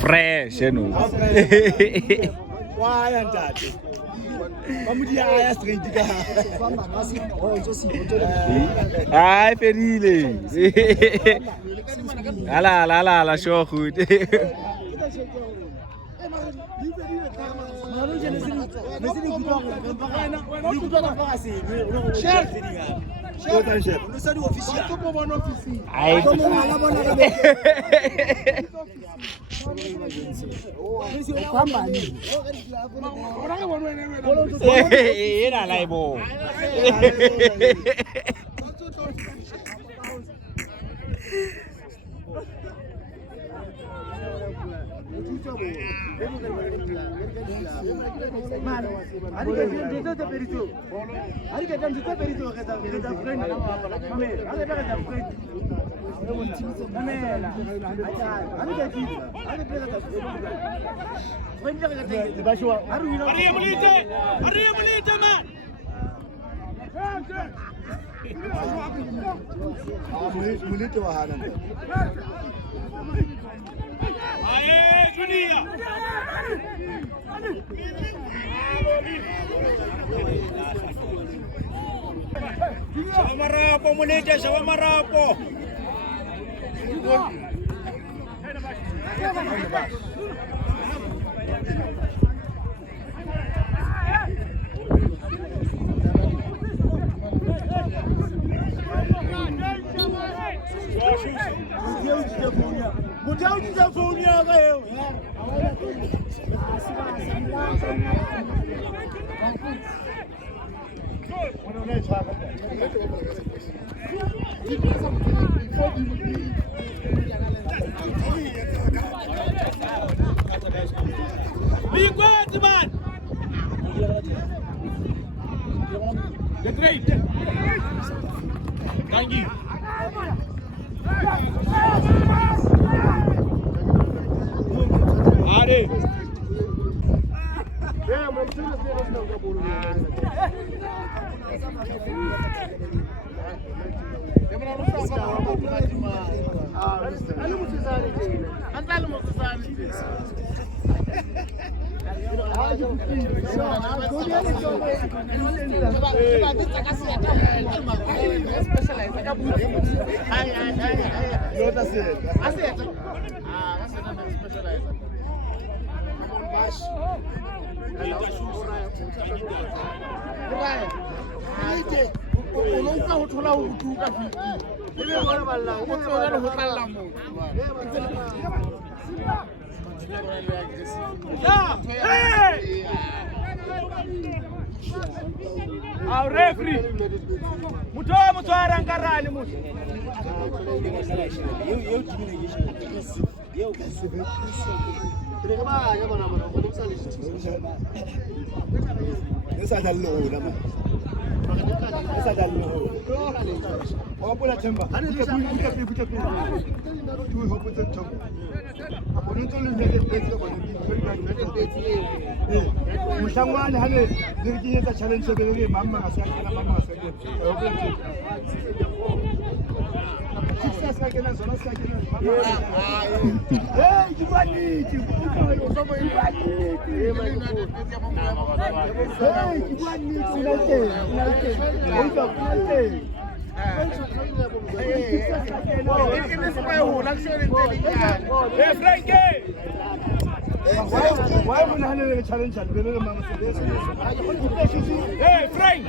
fresh, you know. Why and that? Ai, Ferile. La, show goed. Era la Ibo. Marapo, Mulita, sa Marapo. Be quiet, man. Get right. Thank you. Ade. Our referee, muto arangarani muto. Mushangwane hale ngikiyenza challenge sebeleke mama ngasakela mama ngasakela sasa kena zona sakela mama hey kibwaniti usomo ibwaniti hey kibwaniti unalte why would I challenge and be mama? Hey, Frank!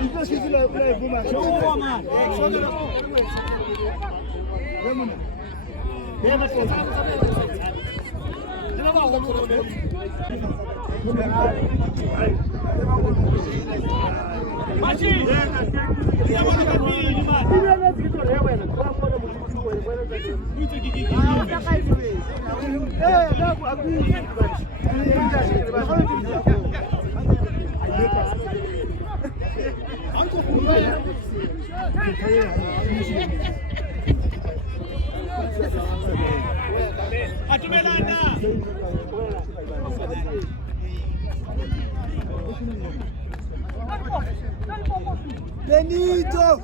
Benito!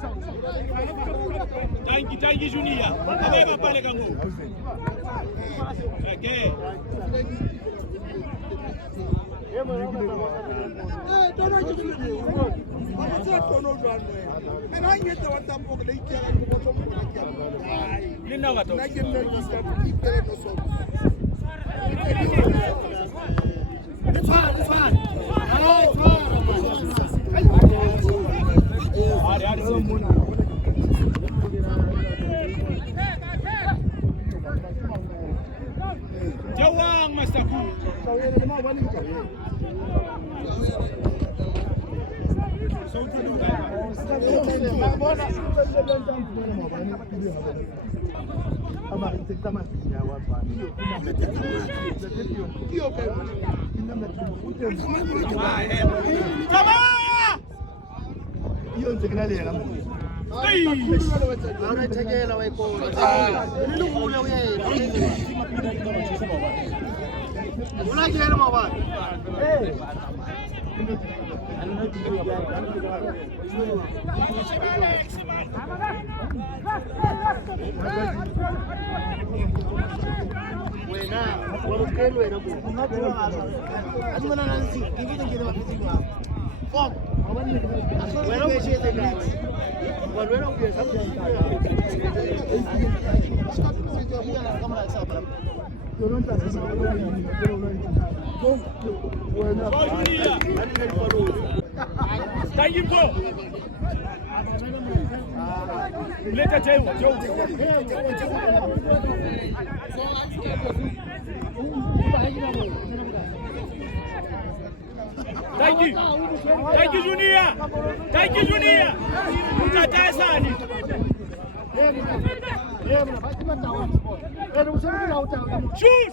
Thank you, Junior. Abega pale kangu. Okay. Jawang Master Cool. Thank you, Junior. Thank you, Junior. Mtatae sana. Shoot.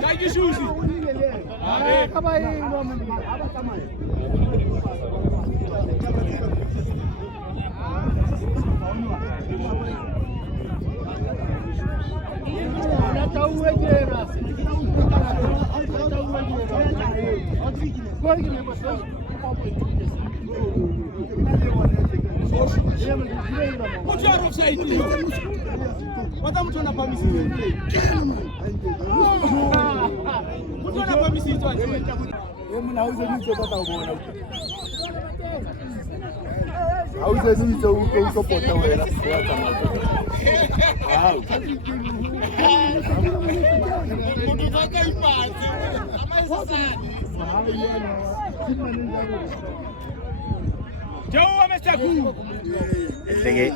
Thank you, Susie. Put your offside. What am I trying to promise you? Put your promise you. Joe, Mr. Cool.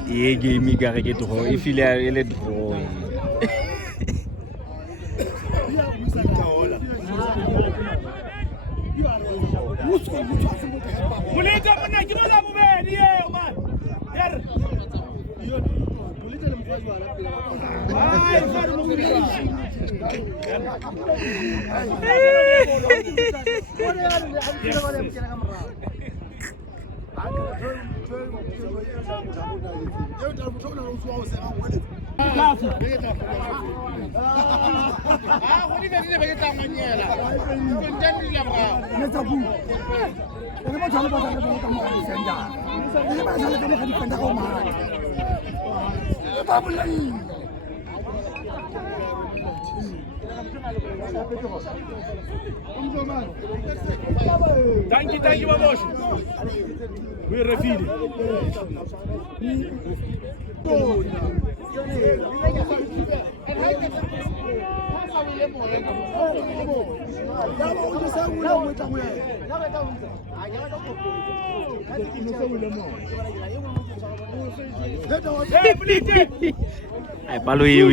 Ye game ka re ke tro e file e le draw. Muleta mna kimoza bubedi yeo man. Der. Ai, faro mungirira. Thank you, Mamosh. We're refeeding. Ai palo io.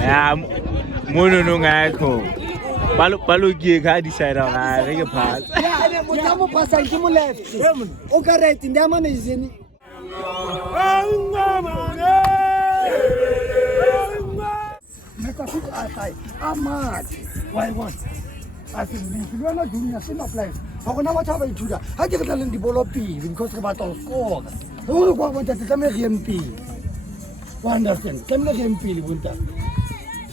Ya mono no ngakho. Palo ke ka decide ga re ke pass. Ya mo tamo pasa ke mo left. O ka right ndama ne zeni. Ahmad, why what? I think we are not doing a single place. How can I watch how I do that? I just tell them the ball of P because about all score. Who want to come here MP? Understand? Come here MP, Winter.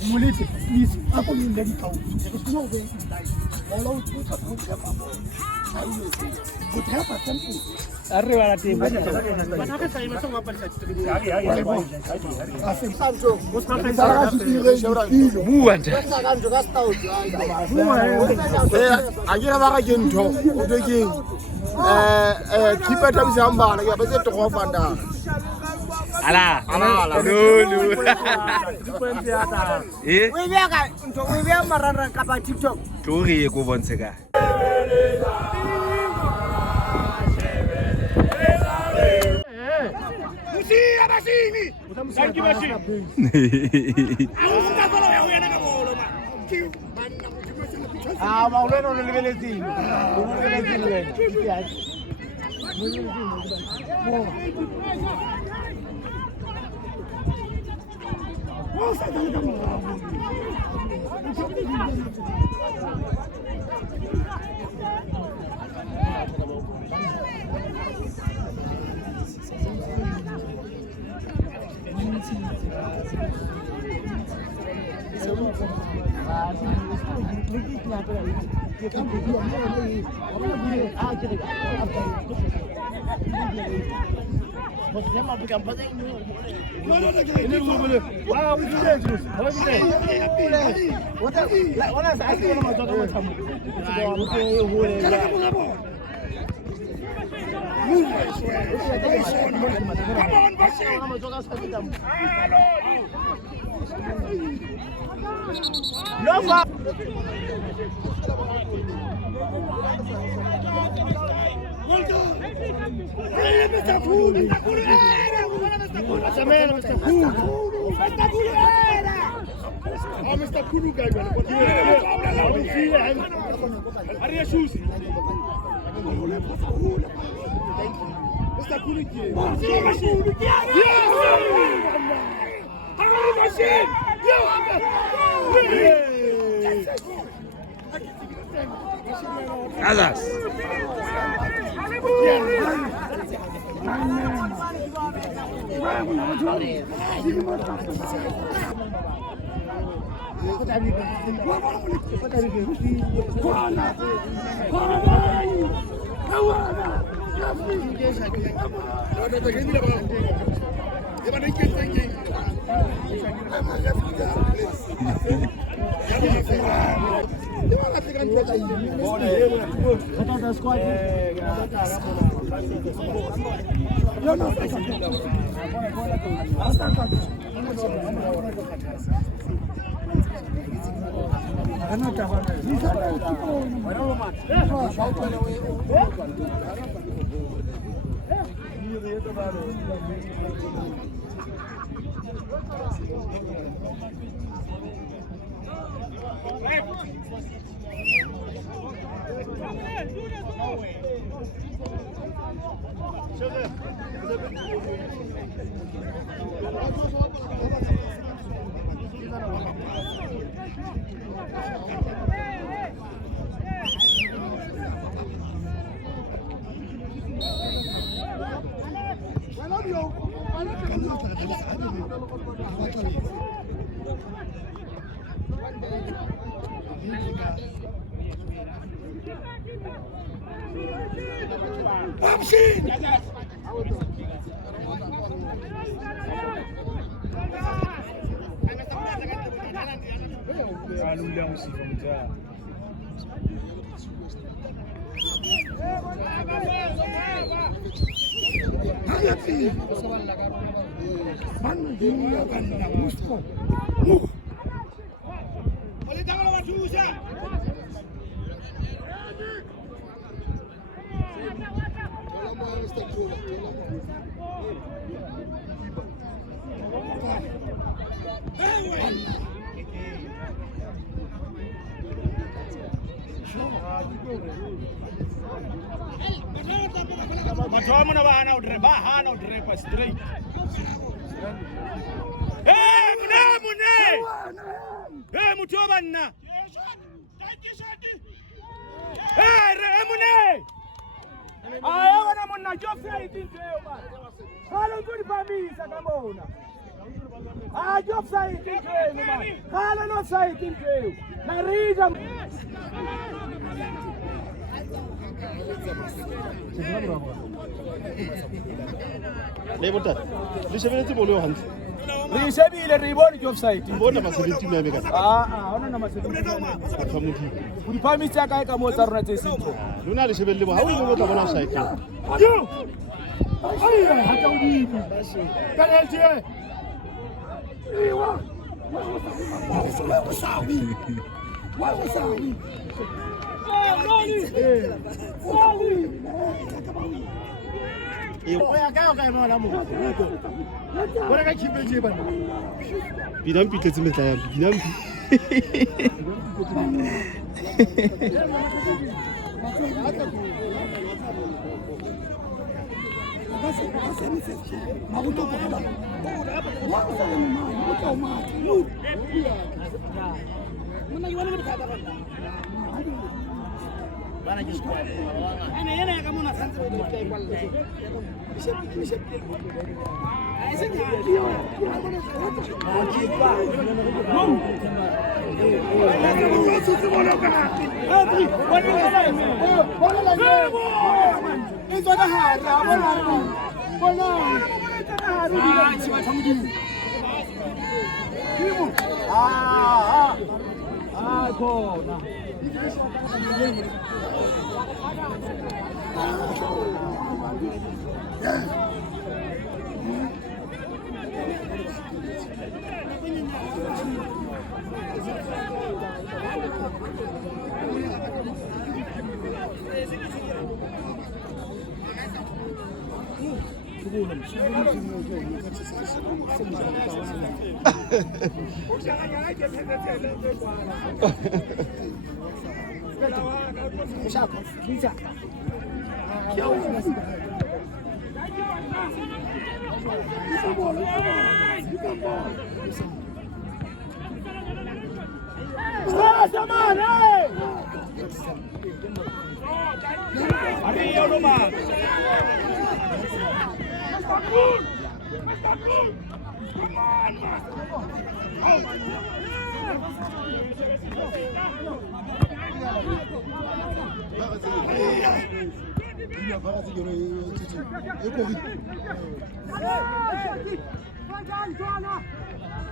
Muliti, please, I will let it out. There's no way to die. All out put up with them. I will say, good help us something. Arriba la team. Akira ba ga ke ntho o ke keeper thabisa mbana ke ba se tlo go fanda Ala. No. Eh? We bega ntho we bega marang ka ba TikTok. Go re go bontshe ka. Musia basini. Thank you basini. Usingafala uyena ngabolo man. Ah, mauleno nilibelezini. Nilibelezini wena. Alas. Mathomo na bahana udrepa straight. Hey, mune. Hey, muthoba nna. Hey, mune. Aya wana monna jofya itinjeo ba. Kalo tuli pamisa kamona. Ah, jofya itinjeo ba. Kalo no sa itinjeo. Na rija. Lebo tata. Le shebeletse bolo yo hantle. Re shebile re bone job site. Bona basebetsi me me ka. Hona na masebetsi. O di phamisa kae ka mo tsa rona tse sitho. Lona le shebelle bo ha o ile o tla bona site. Ai hata ujibu. Penalty. Ewa. Wewe sawi. Binampi ke tsime tla binampi.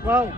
Wow.